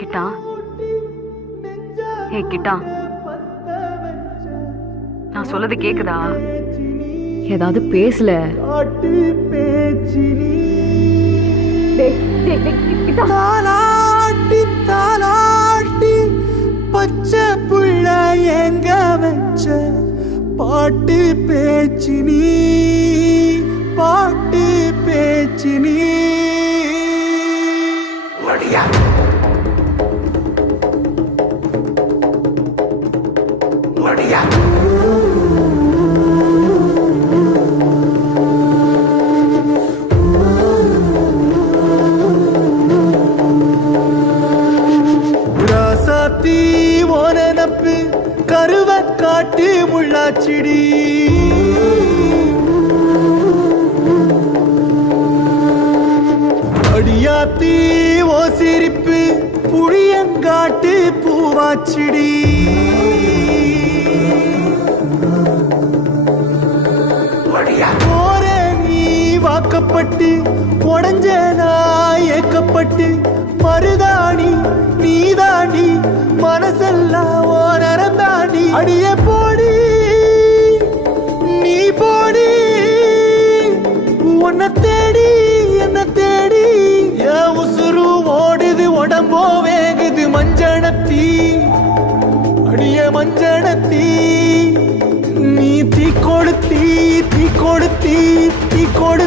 கிட்டா, ஹே கிட்டா, நான் சொல்லது கேக்குதா? ஏதாவது பேசல. தாலாட்டி தாலாட்டி பச்சை புள்ள எங்க வச்ச பாட்டு பேச்சு நீ, பாட்டு பேச்சு நீ. ராசாத்தி ஓனப்பு கருவ காட்டு முள்ளாச்சிடி, அடியாத்தி ஓ சிரிப்பு புளியங்காட்டு பூவாச்சிடி. போற நீ வாக்கப்பட்டு உடஞ்ச நான் ஏக்கப்பட்டு மருதாணி நீதாண்டி மனசெல்லாம் ஓ நரந்தாண்டி. அடியே போடி நீ போடி, உன்னை தேடி என்ன தேடி என் உசுரு ஓடுது உடம்போ வேகுது மஞ்சனத்தீ, அடிய மஞ்சனத்தீ. நீ தீ கொடுத்தி தீ கொடுத்தி தீ கொடு